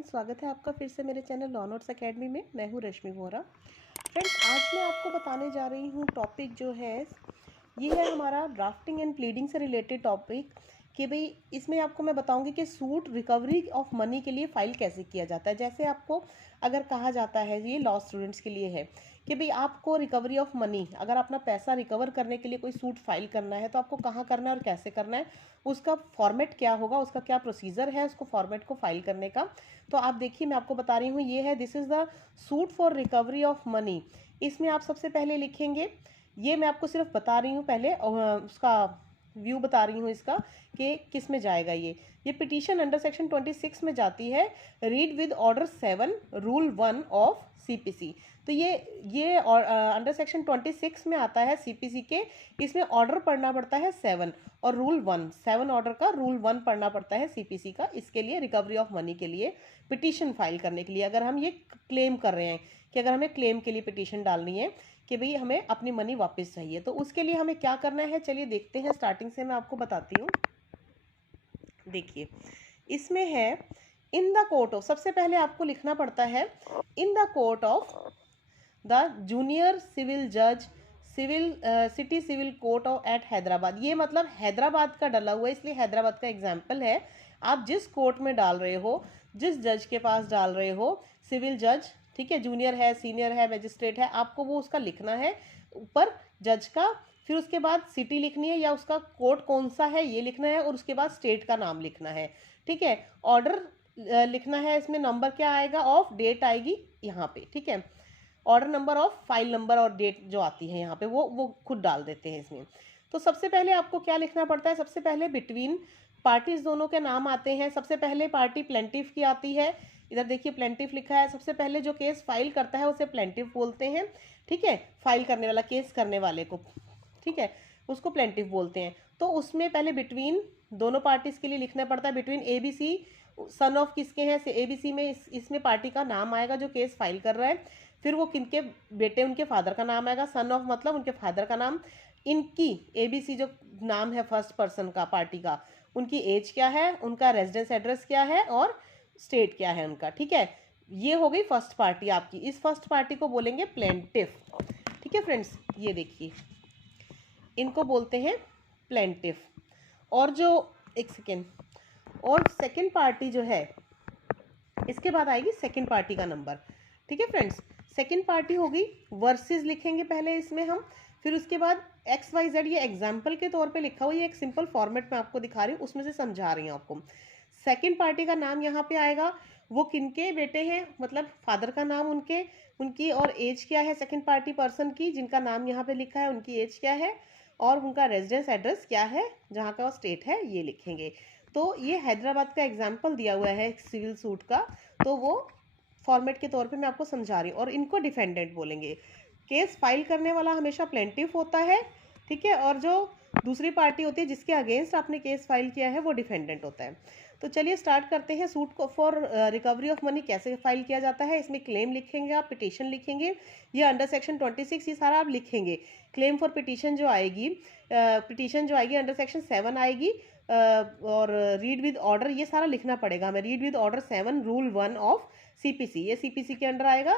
Friends, स्वागत है आपका फिर से मेरे चैनल लॉ नोट्स अकेडमी में। मैं हूँ रश्मि वोरा। फ्रेंड्स, आज मैं आपको बताने जा रही हूँ टॉपिक जो है ये है हमारा ड्राफ्टिंग एंड प्लीडिंग से रिलेटेड टॉपिक कि भाई इसमें आपको मैं बताऊंगी कि सूट रिकवरी ऑफ मनी के लिए फ़ाइल कैसे किया जाता है। जैसे आपको अगर कहा जाता है, ये लॉ स्टूडेंट्स के लिए है कि भाई आपको रिकवरी ऑफ मनी, अगर अपना पैसा रिकवर करने के लिए कोई सूट फाइल करना है तो आपको कहाँ करना है और कैसे करना है, उसका फॉर्मेट क्या होगा, उसका क्या प्रोसीजर है उसको फॉर्मेट को फाइल करने का। तो आप देखिए, मैं आपको बता रही हूँ, ये है this is the suit for recovery of money. इसमें आप सबसे पहले लिखेंगे, ये मैं आपको सिर्फ बता रही हूँ पहले उसका व्यू बता रही हूँ इसका कि किस में जाएगा। ये पिटीशन अंडर सेक्शन 26 में जाती है, read with order 7 rule 1 of CPC. तो ये अंडर सेक्शन 26 में आता है सीपीसी के। इसमें ऑर्डर पढ़ना पड़ता है 7 और रूल 1, 7 ऑर्डर का रूल 1 पढ़ना पड़ता है सीपीसी का। इसके लिए रिकवरी ऑफ मनी के लिए पिटीशन फाइल करने के लिए, अगर हम ये क्लेम कर रहे हैं कि अगर हमें क्लेम के लिए पिटीशन डालनी है कि भाई हमें अपनी मनी वापस चाहिए, तो उसके लिए हमें क्या करना है, चलिए देखते हैं। स्टार्टिंग से मैं आपको बताती हूँ। देखिए, इसमें है इन द कोर्ट ऑफ, सबसे पहले आपको लिखना पड़ता है in the court of the junior civil जज city civil court of at Hyderabad. ये मतलब हैदराबाद का डला हुआ है, इसलिए हैदराबाद का एग्जाम्पल है। आप जिस कोर्ट में डाल रहे हो, जिस जज के पास डाल रहे हो, सिविल जज, ठीक है, जूनियर है, सीनियर है, मैजिस्ट्रेट है, आपको वो उसका लिखना है ऊपर जज का। फिर उसके बाद सिटी लिखनी है या उसका कोर्ट कौन सा है ये लिखना है, और उसके बाद स्टेट का नाम लिखना है। ठीक है, ऑर्डर लिखना है, इसमें नंबर क्या आएगा, ऑफ डेट आएगी यहाँ पे। ठीक है, order number of file number और डेट जो आती है यहाँ पे वो खुद डाल देते हैं इसमें। तो सबसे पहले आपको क्या लिखना पड़ता है, सबसे पहले बिटवीन पार्टीज दोनों के नाम आते हैं। सबसे पहले पार्टी प्लेंटिफ की आती है, इधर देखिए प्लेंटिफ लिखा है। सबसे पहले जो केस फाइल करता है उसे प्लेंटिफ बोलते हैं। ठीक है, फाइल करने वाला, केस करने वाले को, ठीक है, उसको प्लेंटिफ बोलते हैं। तो उसमें पहले बिटवीन दोनों पार्टीज के लिए लिखना पड़ता है, बिटवीन एबीसी, सन ऑफ किसके हैं, एबीसी में इसमें पार्टी का नाम आएगा जो केस फाइल कर रहा है। फिर वो किनके बेटे, उनके फादर का नाम आएगा, सन ऑफ मतलब उनके फादर का नाम। इनकी एबीसी जो नाम है फर्स्ट पर्सन का, पार्टी का, उनकी एज क्या है, उनका रेजिडेंस एड्रेस क्या है और स्टेट क्या है उनका। ठीक है, ये हो गई फर्स्ट पार्टी आपकी। इस फर्स्ट पार्टी को बोलेंगे प्लेंटिफ। ठीक है फ्रेंड्स, ये देखिए इनको बोलते हैं प्लेंटिफ। और जो एक सेकेंड, और सेकेंड पार्टी जो है, इसके बाद आएगी सेकेंड पार्टी का नंबर। ठीक है फ्रेंड्स, सेकेंड पार्टी होगी, वर्सेस लिखेंगे पहले इसमें हम, फिर उसके बाद एक्स वाई जेड, ये एग्जाम्पल के तौर पे लिखा हुआ, ये एक सिंपल फॉर्मेट में आपको दिखा रही हूँ, उसमें से समझा रही हूँ आपको। सेकेंड पार्टी का नाम यहाँ पे आएगा, वो किनके बेटे हैं, मतलब फादर का नाम उनके, उनकी और एज क्या है सेकेंड पार्टी पर्सन की, जिनका नाम यहाँ पे लिखा है उनकी एज क्या है, और उनका रेजिडेंस एड्रेस क्या है, जहाँ का स्टेट है, ये लिखेंगे। तो ये हैदराबाद का एग्जाम्पल दिया हुआ है सिविल सूट का, तो वो फॉर्मेट के तौर पे मैं आपको समझा रही हूँ। और इनको डिफेंडेंट बोलेंगे। केस फाइल करने वाला हमेशा प्लेंटिफ होता है, ठीक है, और जो दूसरी पार्टी होती है जिसके अगेंस्ट आपने केस फाइल किया है वो डिफेंडेंट होता है। तो चलिए स्टार्ट करते हैं। सूट को फॉर रिकवरी ऑफ मनी कैसे फाइल किया जाता है, इसमें क्लेम लिखेंगे आप, पिटीशन लिखेंगे, ये अंडर सेक्शन 26 ये सारा आप लिखेंगे। क्लेम फॉर पिटीशन जो आएगी, पिटीशन जो आएगी अंडर सेक्शन 7 आएगी, और रीड विद ऑर्डर ये सारा लिखना पड़ेगा हमें, read with order 7 rule 1 of CPC, ये सीपीसी के अंडर आएगा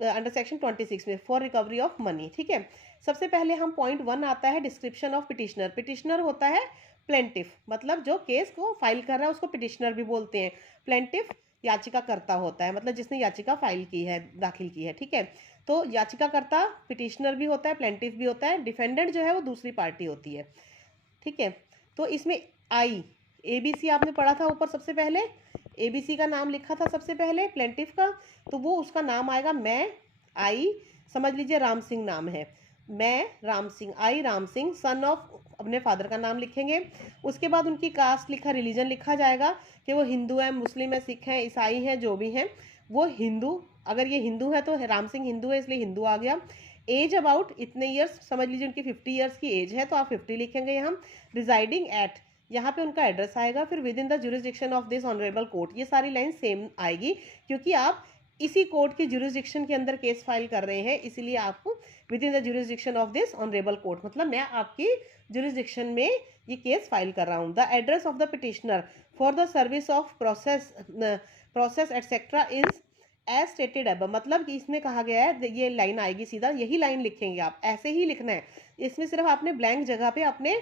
अंडर सेक्शन 26 में, फॉर रिकवरी ऑफ मनी। ठीक है, सबसे पहले हम पॉइंट 1 आता है डिस्क्रिप्शन ऑफ पिटिशनर। पिटिशनर होता है प्लेंटिफ, मतलब जो केस को फाइल कर रहा है उसको पिटिशनर भी बोलते हैं। प्लेंटिफ याचिकाकर्ता होता है, मतलब जिसने याचिका फाइल की है, दाखिल की है। ठीक है, तो याचिकाकर्ता पिटिशनर भी होता है, प्लेंटिफ भी होता है। डिफेंडेंट जो है वो दूसरी पार्टी होती है। ठीक है, तो इसमें आई एबीसी आपने पढ़ा था ऊपर, सबसे पहले एबीसी का नाम लिखा था सबसे पहले प्लेंटिफ का, तो वो उसका नाम आएगा मैं, आई समझ लीजिए राम सिंह नाम है, मैं राम सिंह, आई राम सिंह, सन ऑफ अपने फादर का नाम लिखेंगे। उसके बाद उनकी कास्ट लिखा, रिलीजन लिखा जाएगा कि वो हिंदू है, मुस्लिम है, सिख है, ईसाई है, जो भी हैं वो हिंदू। अगर ये हिंदू है तो राम सिंह हिंदू है इसलिए हिंदू आ गया। एज अबाउट इतने ईयर्स, समझ लीजिए उनकी 50 ईयर्स की एज है तो आप 50 लिखेंगे यहाँ। रिजाइडिंग एट, यहाँ पे उनका एड्रेस आएगा। फिर with in the jurisdiction of this honourable court, ये सारी लाइन सेम आएगी क्योंकि आप इसी कोर्ट की जुरिस्डिक्शन के अंदर केस फाइल कर रहे हैं, इसीलिए आपको with in the jurisdiction of this honourable court, मतलब मैं आपकी जुरिस्डिक्शन में ये केस फाइल कर रहा हूँ। The address of the petitioner for the service of process etcetera is as stated अब, मतलब कि इसमें कहा गया है, ये लाइन आएगी सीधा, यही लाइन लिखेंगे आप, ऐसे ही लिखना है। इसमें सिर्फ आपने ब्लैंक जगह पे अपने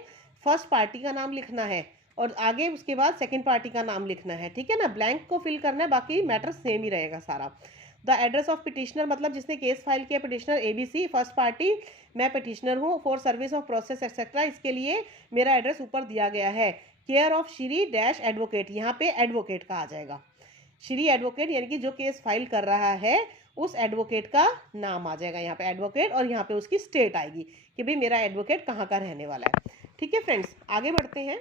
फर्स्ट पार्टी का नाम लिखना है और आगे उसके बाद सेकंड पार्टी का नाम लिखना है, ठीक है ना। ब्लैंक को फिल करना है, बाकी मैटर सेम ही रहेगा सारा। द एड्रेस ऑफ पिटिशनर, मतलब जिसने केस फाइल किया, पिटिशनर ABC, फर्स्ट पार्टी मैं पिटिशनर हूँ, for service of process etcetera, इसके लिए मेरा एड्रेस ऊपर दिया गया है। Care of Shri dash advocate, यहाँ पे एडवोकेट का आ जाएगा, श्री एडवोकेट यानी कि जो केस फाइल कर रहा है उस एडवोकेट का नाम आ जाएगा यहाँ पे एडवोकेट, और यहाँ पे उसकी स्टेट आएगी कि भाई मेरा एडवोकेट कहाँ का रहने वाला है, ठीक है फ्रेंड्स। आगे बढ़ते हैं।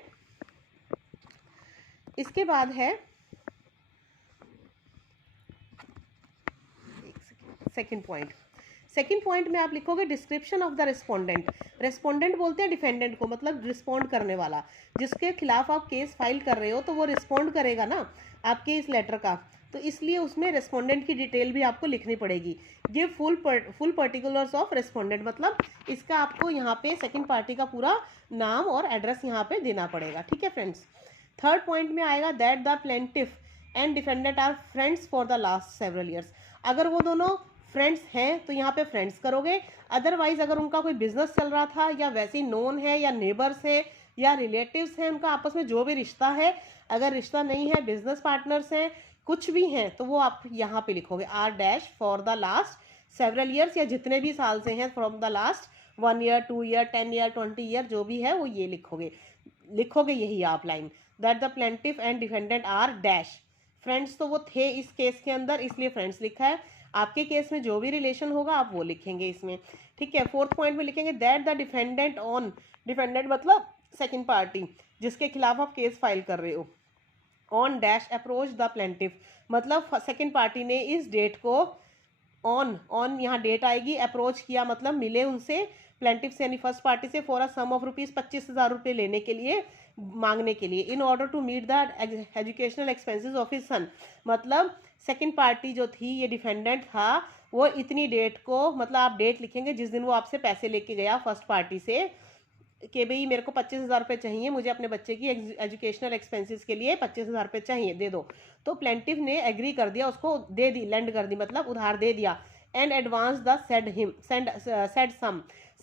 इसके बाद है सेकंड पॉइंट। सेकंड पॉइंट में आप लिखोगे description of the respondent. Respondent बोलते हैं डिफेंडेंट को, मतलब रिस्पोंड करने वाला, जिसके खिलाफ आप केस फाइल कर रहे हो तो वो रिस्पोंड करेगा ना आपके इस लेटर का, तो इसलिए उसमें रेस्पोंडेंट की डिटेल भी आपको लिखनी पड़ेगी। Give full particulars of respondent, मतलब इसका आपको यहाँ पे सेकंड पार्टी का पूरा नाम और एड्रेस यहाँ पे देना पड़ेगा, ठीक है फ्रेंड्स। थर्ड पॉइंट में आएगा that the plaintiff and defendant are friends for the last several years. अगर वो दोनों फ्रेंड्स हैं तो यहाँ पे फ्रेंड्स करोगे, अदरवाइज अगर उनका कोई बिजनेस चल रहा था या वैसे ही नोन है या नेबर्स है या रिलेटिव्स हैं, उनका आपस में जो भी रिश्ता है, अगर रिश्ता नहीं है, बिजनेस पार्टनर्स हैं, कुछ भी हैं, तो वो आप यहाँ पे लिखोगे are dash for the last several years, या जितने भी साल से हैं, from the last 1 year 2 year 10 year 20 year जो भी है वो ये लिखोगे यही आप line. That the plaintiff and defendant are dash, friends तो वो थे इस केस के अंदर इसलिए फ्रेंड्स लिखा है, आपके केस में जो भी रिलेशन होगा आप वो लिखेंगे इसमें, ठीक है। फोर्थ पॉइंट में लिखेंगे that the defendant on, defendant मतलब सेकंड पार्टी जिसके खिलाफ आप केस फाइल कर रहे हो, on dash approach the plaintiff, मतलब सेकंड पार्टी ने इस डेट को ऑन यहाँ डेट आएगी, अप्रोच किया मतलब मिले उनसे, प्लेंटिफ से यानी फर्स्ट पार्टी से, for a sum of rupees 25,000 रुपये लेने के लिए, मांगने के लिए, in order to meet the educational expenses of his son, मतलब सेकंड पार्टी जो थी, ये डिफेंडेंट था, वो इतनी डेट को, मतलब आप डेट लिखेंगे जिस दिन वो आपसे पैसे लेके गया फर्स्ट पार्टी से कि भाई मेरे को 25,000 रुपये चाहिए, मुझे अपने बच्चे की एजुकेशनल एक्सपेंसेस के लिए 25,000 रुपये चाहिए, दे दो। तो प्लेंटिफ ने एग्री कर दिया, उसको दे दी, लेंड कर दी, मतलब उधार दे दिया। And advance the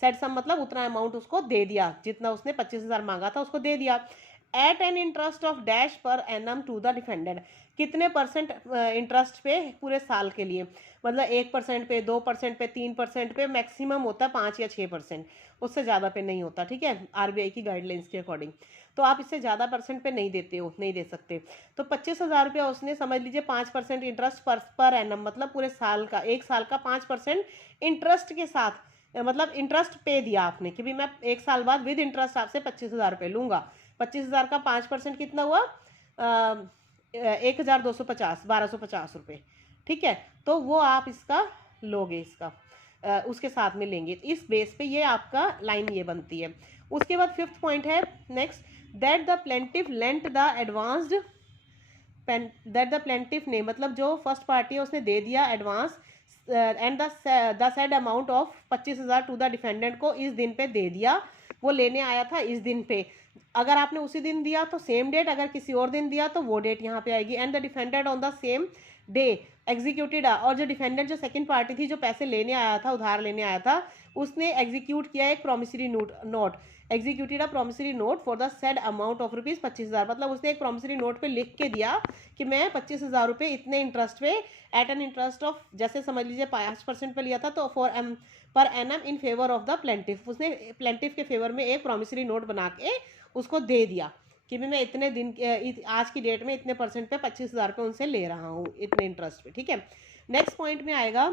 said sum मतलब उतना अमाउंट उसको दे दिया, जितना उसने 25,000 मांगा था उसको दे दिया। At an interest of dash per annum to the defendant, कितने परसेंट इंटरेस्ट पे पूरे साल के लिए, मतलब 1% पे, 2% पे, 3% पे, मैक्सिमम होता है 5 या 6%, उससे ज़्यादा पे नहीं होता, ठीक है, RBI की गाइडलाइंस के अकॉर्डिंग। तो आप इससे ज़्यादा परसेंट पे नहीं देते हो, नहीं दे सकते। तो 25,000 रुपया उसने, समझ लीजिए 5% इंटरेस्ट पर एनम, मतलब पूरे साल का, 1 साल का 5% इंटरेस्ट के साथ, मतलब इंटरेस्ट पे दिया आपने कि भाई मैं 1 साल बाद विद इंटरेस्ट आपसे 25,000 रुपये लूँगा। 25,000 का 5% कितना हुआ, 1,250, 1,250 रुपये, ठीक है। तो वो आप इसका लोगे, इसका उसके साथ में लेंगे, इस बेस पे ये आपका लाइन ये बनती है। उसके बाद फिफ्थ पॉइंट है next, that the plaintiff lent the advanced, that the plaintiff ने, मतलब जो फर्स्ट पार्टी है उसने दे दिया advance, and the said amount of 25,000 to the defendant को इस दिन पे दे दिया, वो लेने आया था इस दिन पे, अगर आपने उसी दिन दिया तो सेम डेट, अगर किसी और दिन दिया तो वो डेट यहाँ पे आएगी। And the defendant on the same day executed, और जो डिफेंडेंट जो सेकंड पार्टी थी जो पैसे लेने आया था, उधार लेने आया था, उसने एग्जीक्यूट किया एक promissory note, executed a promissory note for the said amount of rupees 25,000, मतलब उसने एक प्रॉमिसरी नोट पे लिख के दिया कि मैं 25,000 रुपये इतने इंटरेस्ट पे, एट एन इंटरेस्ट ऑफ, जैसे समझ लीजिए 5% पे लिया था, तो per annum in favour of the plaintiff, उसने प्लेंटिफ के फेवर में एक प्रॉमिसरी नोट बना के उसको दे दिया कि मैं इतने दिन, आज की डेट में इतने परसेंट पे 25,000 रुपये उनसे ले रहा हूँ, इतने इंटरेस्ट पे, ठीक है। नेक्स्ट पॉइंट में आएगा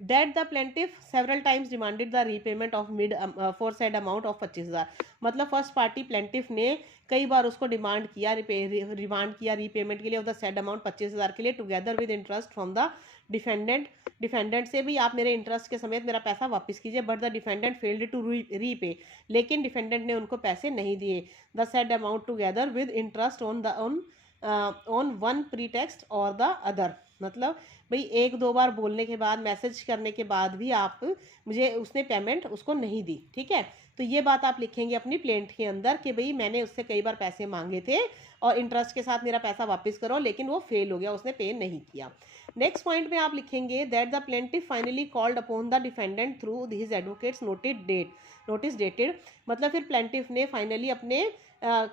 that the plaintiff several times demanded the repayment of mid for said amount of 25,000, मतलब फर्स्ट पार्टी प्लेंटिफ ने कई बार उसको डिमांड किया रीपेमेंट के लिए ऑफ द सेड अमाउंट 25,000 के लिए, together with interest from the defendant से भी आप मेरे इंटरेस्ट के समेत मेरा पैसा वापस कीजिए, but the defendant failed to repay, लेकिन डिफेंडेंट ने उनको पैसे नहीं दिए। The said amount together with interest on one pretext or the other, मतलब भाई 1-2 बार बोलने के बाद, मैसेज करने के बाद भी आप मुझे उसने पेमेंट उसको नहीं दी, ठीक है। तो ये बात आप लिखेंगे अपनी प्लेंट के अंदर कि भाई मैंने उससे कई बार पैसे मांगे थे और इंटरेस्ट के साथ मेरा पैसा वापस करो, लेकिन वो फेल हो गया, उसने पे नहीं किया। नेक्स्ट पॉइंट में आप लिखेंगे that the plaintiff finally called upon the defendant through his advocates notice dated, मतलब फिर प्लेंटिफ ने फाइनली अपने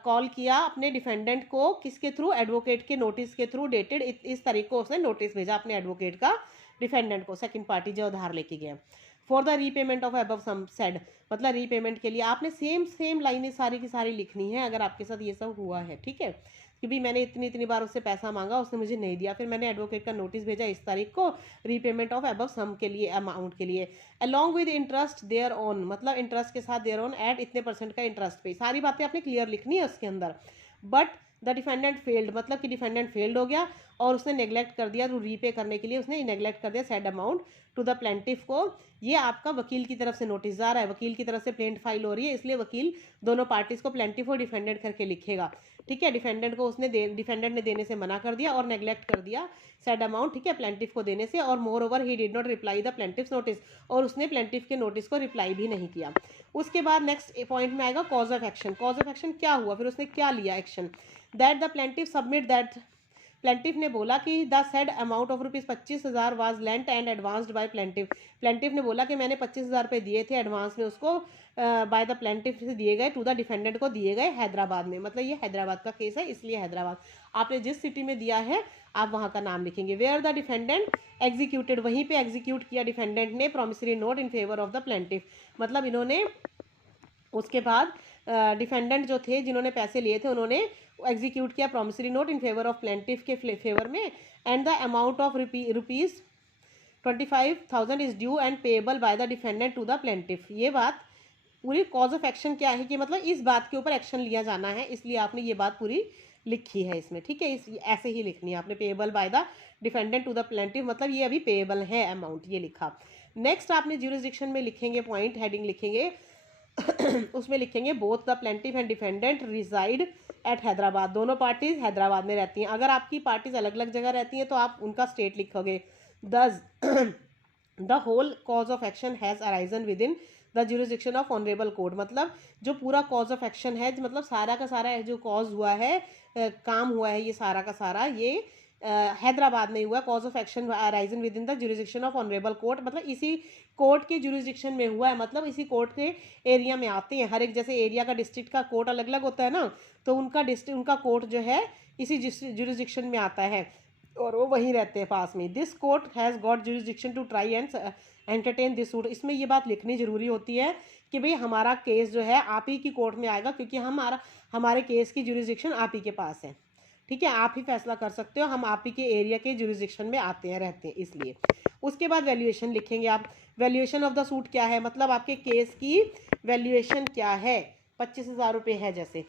कॉल किया अपने डिफेंडेंट को, किसके थ्रू, एडवोकेट के नोटिस के थ्रू, डेटेड, इस तारीख को उसने नोटिस भेजा अपने एडवोकेट का डिफेंडेंट को, सेकंड पार्टी जो उधार लेके गया, for the repayment of above sum said, मतलब रीपेमेंट के लिए। आपने सेम लाइनें सारी की सारी लिखनी है अगर आपके साथ ये सब हुआ है, ठीक है, कि भाई मैंने इतनी बार उससे पैसा मांगा, उसने मुझे नहीं दिया, फिर मैंने एडवोकेट का नोटिस भेजा इस तारीख को रीपेमेंट ऑफ अबव सम के लिए, अमाउंट के लिए, along with interest thereon, मतलब इंटरेस्ट के साथ देयर ऑन एट इतने परसेंट का इंटरेस्ट पे, सारी बातें आपने क्लियर लिखनी है उसके अंदर। बट द डिफेंडेंट फेल्ड, मतलब कि डिफेंडेंट फेल्ड हो गया और उसने नेग्लेक्ट कर दिया, तो रीपे करने के लिए उसने नेग्लेक्ट कर दिया said amount to the plaintiff को। ये आपका वकील की तरफ से नोटिस जा रहा है, वकील की तरफ से प्लेंट फाइल हो रही है, इसलिए वकील दोनों पार्टीज को प्लेंटिफ और डिफेंडेंट करके लिखेगा, ठीक है। डिफेंडेंट को उसने डिफेंडेंट ने देने से मना कर दिया और नेग्लेक्ट कर दिया सेड अमाउंट, ठीक है, प्लेंटिफ को देने से, और more over he did not reply the plaintiff notice, और उसने प्लेंटिफ के नोटिस को रिप्लाई भी नहीं किया। उसके बाद नेक्स्ट पॉइंट में आएगा cause of action. Cause of action क्या हुआ, फिर उसने क्या लिया action, that the plaintiff submit that, plaintiff ने बोला कि the said amount of rupees 25,000 was lent and advanced by plaintiff. Plaintiff ने बोला कि मैंने 25,000 रुपये दिए थे एडवांस में उसको, बाय द प्लेंटिफ से दिए गए, टू द डिफेंडेंट को दिए गए हैदराबाद में, मतलब ये हैदराबाद का केस है इसलिए हैदराबाद, आपने जिस सिटी में दिया है आप वहाँ का नाम लिखेंगे। वेयर द डिफेंडेंट एग्जीक्यूटेड, वहीं पे एग्जीक्यूट किया डिफेंडेंट ने promissory note in favour of the plaintiff, मतलब इन्होंने उसके बाद डिफेंडेंट जो थे जिन्होंने पैसे लिए थे उन्होंने एग्जीक्यूट किया promissory note in favour of plaintiff के फेवर में, and the amount of rupees 25,000 is due and payable by the defendant to the plaintiff. ये बात पूरी कॉज ऑफ एक्शन क्या है कि मतलब इस बात के ऊपर एक्शन लिया जाना है, इसलिए आपने ये बात पूरी लिखी है इसमें, ठीक है, इस ऐसे ही लिखनी है आपने, payable by the defendant to the plaintiff, मतलब ये अभी पेएबल है अमाउंट, ये लिखा। नेक्स्ट आपने ज्यूरिसडिक्शन में लिखेंगे, पॉइंट हेडिंग लिखेंगे उसमें लिखेंगे both the plaintiff and defendant resided at Hyderabad, दोनों पार्टीज हैदराबाद में रहती हैं। अगर आपकी पार्टीज अलग अलग जगह रहती हैं तो आप उनका स्टेट लिखोगे। Thus the whole cause of action has arisen within the jurisdiction of honourable court, मतलब जो पूरा कॉज ऑफ एक्शन है, मतलब सारा का सारा जो कॉज हुआ है, काम हुआ है, ये सारा का सारा ये हैदराबाद में हुआ। Cause of action arisen within the jurisdiction of honourable court, मतलब इसी कोर्ट के ज्यूरिसडिक्शन में हुआ है, मतलब इसी कोर्ट के एरिया में आते हैं। हर एक जैसे एरिया का डिस्ट्रिक्ट का कोर्ट अलग अलग होता है ना, तो उनका कोर्ट जो है इसी ज्यूरिसडिक्शन में आता है और वो वहीं रहते हैं पास में। This court has got jurisdiction to try and entertain this suit. इसमें ये बात लिखनी जरूरी होती है कि भाई हमारा केस जो है आप ही की कोर्ट में आएगा, क्योंकि हमारे केस की ज्यूरिसडिक्शन आप ही के पास है, ठीक है, आप ही फैसला कर सकते हो, हम आप ही के एरिया के ज्यूरिसडिक्शन में आते हैं, रहते हैं, इसलिए। उसके बाद वैल्यूएशन लिखेंगे आप। वैल्यूएशन ऑफ द सूट क्या है, मतलब आपके केस की वैल्यूएशन क्या है, 25,000 रुपये है जैसे,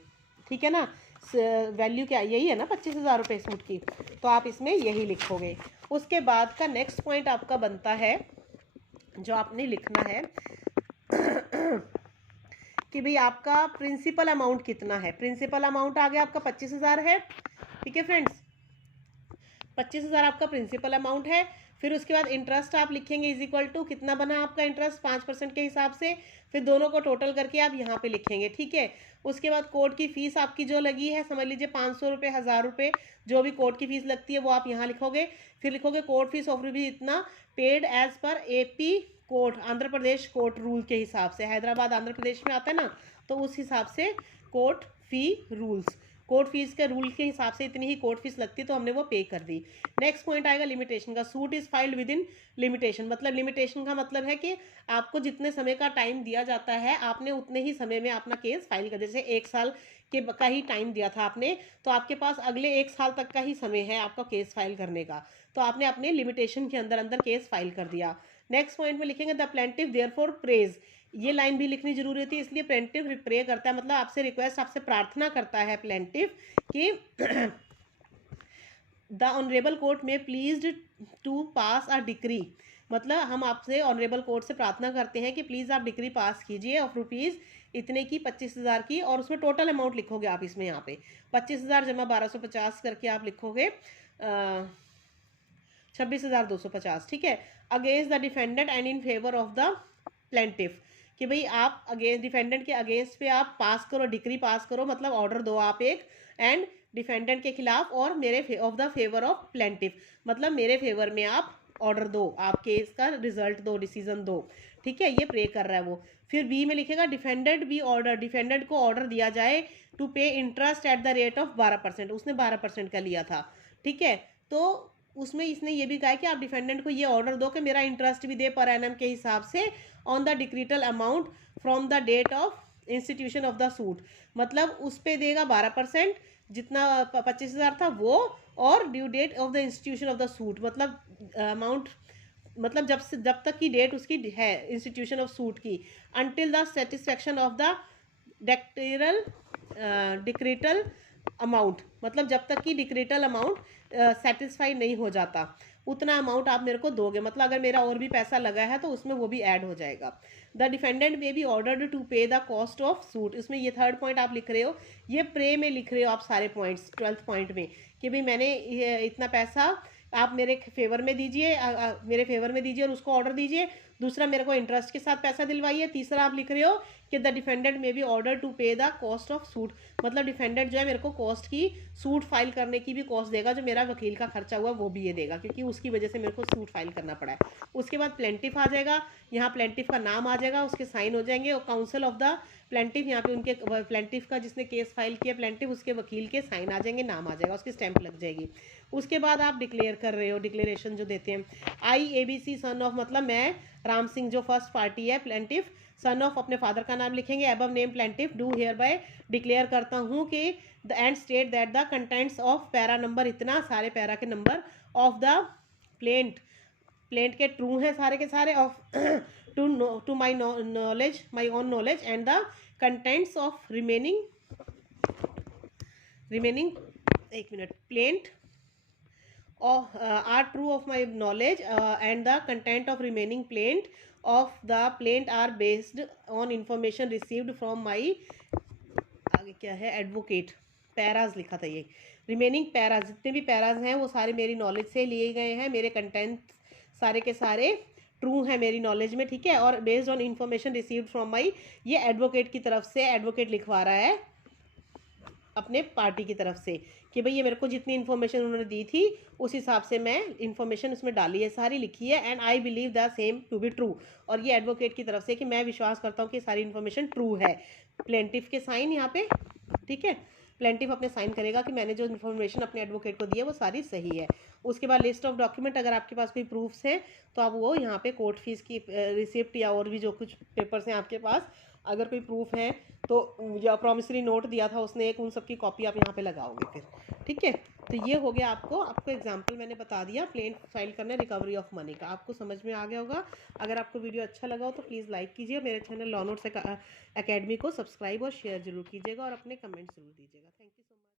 ठीक है ना, वैल्यू क्या यही है ना 25,000 रुपये सूट की, तो आप इसमें यही लिखोगे। उसके बाद का नेक्स्ट पॉइंट आपका बनता है जो आपने लिखना है कि भाई आपका प्रिंसिपल अमाउंट कितना है। प्रिंसिपल अमाउंट आ गया आपका 25,000 है, ठीक है फ्रेंड्स, 25,000 आपका प्रिंसिपल अमाउंट है। फिर उसके बाद इंटरेस्ट आप लिखेंगे इज इक्वल टू, कितना बना आपका इंटरेस्ट 5% के हिसाब से, फिर दोनों को टोटल करके आप यहाँ पे लिखेंगे, ठीक है। उसके बाद कोर्ट की फीस आपकी जो लगी है, समझ लीजिए 500 रुपये, 1000 रुपये, जो भी कोर्ट की फीस लगती है वो आप यहाँ लिखोगे। फिर लिखोगे कोर्ट फीस ऑफ रुपीज इतना paid as per AP court, Andhra Pradesh court rule के हिसाब से, हैदराबाद आंध्र प्रदेश में आता है ना, तो उस हिसाब से court fee rules, court fees के रूल के हिसाब से इतनी ही कोर्ट फीस लगती है, तो हमने वो पे कर दी। नेक्स्ट पॉइंट आएगा लिमिटेशन का। Suit is filed with in limitation, मतलब लिमिटेशन का मतलब है कि आपको जितने समय का टाइम दिया जाता है आपने उतने ही समय में अपना केस फाइल कर, जैसे 1 साल का ही टाइम दिया था आपने, तो आपके पास अगले 1 साल तक का ही समय है आपका केस फाइल करने का, तो आपने अपने लिमिटेशन के अंदर केस फाइल कर दिया। नेक्स्ट पॉइंट में लिखेंगे द प्लेंटिफ देयरफॉर प्रेज, ये लाइन भी लिखनी जरूरी होती है, इसलिए प्लेंटिफ प्रे करता है, मतलब आपसे रिक्वेस्ट, आपसे प्रार्थना करता है प्लेंटिफ कि the honourable court may pleased to pass a decree, मतलब हम आपसे ऑनरेबल कोर्ट से प्रार्थना करते हैं कि प्लीज़ आप डिक्री पास कीजिए ऑफ रुपीज़ इतने की 25,000 की, और उसमें टोटल अमाउंट लिखोगे आप इसमें, यहाँ पे 25,000 जमा 1250 करके आप लिखोगे 26,250, ठीक है, against the defendant and in favour of the plaintiff, कि भाई आप अगेंस्ट डिफेंडेंट के अगेंस्ट पे आप पास करो, डिक्री पास करो, मतलब ऑर्डर दो आप एक, एंड डिफेंडेंट के खिलाफ और मेरे of the favour of plaintiff, मतलब मेरे फेवर में आप ऑर्डर दो, आप केस का रिजल्ट दो, डिसीजन दो। ठीक है, ये प्रे कर रहा है वो। फिर बी में लिखेगा डिफेंडेंट बी ऑर्डर, डिफेंडेंट को ऑर्डर दिया जाए टू पे interest at the rate of 12%, उसने 12% का लिया था। ठीक है, तो उसमें इसने ये भी कहा कि आप डिफेंडेंट को ये ऑर्डर दो कि मेरा इंटरेस्ट भी दे पर एनम के हिसाब से on the decretal amount from the date of institution of the suit, मतलब उस पे देगा 12%, जितना 25,000 था वो, और due date of the institution of the suit, मतलब अमाउंट, मतलब जब तक की डेट उसकी है इंस्टीट्यूशन ऑफ सूट की, until the satisfaction of the decretal amount, मतलब जब तक कि डिक्रीटल अमाउंट सेटिस्फाई नहीं हो जाता उतना अमाउंट आप मेरे को दोगे, मतलब अगर मेरा और भी पैसा लगा है तो उसमें वो भी ऐड हो जाएगा। The defendant may be ordered to pay the cost of suit, इसमें ये थर्ड पॉइंट आप लिख रहे हो, ये प्रे में लिख रहे हो आप सारे पॉइंट्स 12th पॉइंट में, कि भाई मैंने इतना पैसा आप मेरे फेवर में दीजिए, मेरे फेवर में दीजिए और उसको ऑर्डर दीजिए। दूसरा, मेरे को इंटरेस्ट के साथ पैसा दिलवाइए। तीसरा आप लिख रहे हो कि द डिफेंडेंट में भी order to pay the cost of suit, मतलब डिफेंडेंट जो है मेरे को कॉस्ट की, सूट फाइल करने की भी कॉस्ट देगा, जो मेरा वकील का खर्चा हुआ वो भी ये देगा, क्योंकि उसकी वजह से मेरे को सूट फाइल करना पड़ा है। उसके बाद प्लेंटिफ आ जाएगा, यहाँ प्लेंटिफ का नाम आ जाएगा, उसके साइन हो जाएंगे, और काउंसिल ऑफ द प्लेंटिफ, यहाँ पे उनके प्लेंटिफ का जिसने केस फाइल किया प्लेंटिफ, उसके वकील के साइन आ जाएंगे, नाम आ जाएगा, उसकी स्टैंप लग जाएगी। उसके बाद आप डिक्लेयर कर रहे हो, डिक्लेरेशन जो देते हैं, आई ABC सन ऑफ, मतलब मैं राम सिंह जो फर्स्ट पार्टी है प्लेंटिफ, सन ऑफ अपने फादर का नाम लिखेंगे, above name plaintiff do hereby declare करता हूँ कि the and state that the contents of para number, इतना सारे पैरा के नंबर ऑफ द प्लेंट के ट्रू हैं सारे के सारे, of to my knowledge, my own knowledge, and the contents of remaining एक minute plaint are true of my knowledge, and the content of remaining plaint of the plaint are based on information received from my, आगे क्या है, advocate, paras लिखा था ये, remaining paras, जितने भी paras हैं वो सारे मेरी नॉलेज से लिए गए हैं, मेरे कंटेंट सारे के सारे ट्रू है मेरी नॉलेज में। ठीक है, और based on information received from my, ये एडवोकेट की तरफ से, एडवोकेट लिखवा रहा है अपने पार्टी की तरफ से कि भाई ये मेरे को जितनी इन्फॉर्मेशन उन्होंने दी थी उस हिसाब से मैं इन्फॉर्मेशन उसमें डाली है, सारी लिखी है, and I believe the same to be true, और ये एडवोकेट की तरफ से कि मैं विश्वास करता हूँ कि सारी इन्फॉर्मेशन ट्रू है। प्लेंटिफ के साइन यहाँ पे, ठीक है, प्लेंटिफ अपने साइन करेगा कि मैंने जो इन्फॉर्मेशन अपने एडवोकेट को दी है वो सारी सही है। उसके बाद लिस्ट ऑफ डॉक्यूमेंट, अगर आपके पास कोई प्रूफ्स हैं तो आप वो यहाँ पे कोर्ट फीस की रिसिप्ट या और भी जो कुछ पेपर्स हैं आपके पास, अगर कोई प्रूफ है तो, या प्रॉमिसरी नोट दिया था उसने एक, उन सब की कॉपी आप यहाँ पे लगाओगे फिर। ठीक है, तो ये हो गया आपको एग्जाम्पल मैंने बता दिया प्लेंट फाइल करने रिकवरी ऑफ मनी का, आपको समझ में आ गया होगा। अगर आपको वीडियो अच्छा लगा हो तो प्लीज़ लाइक कीजिए, मेरे चैनल लॉ नोट्स एकेडमी को सब्सक्राइब और शेयर जरूर कीजिएगा, और अपने कमेंट्स जरूर दीजिएगा। Thank you so much.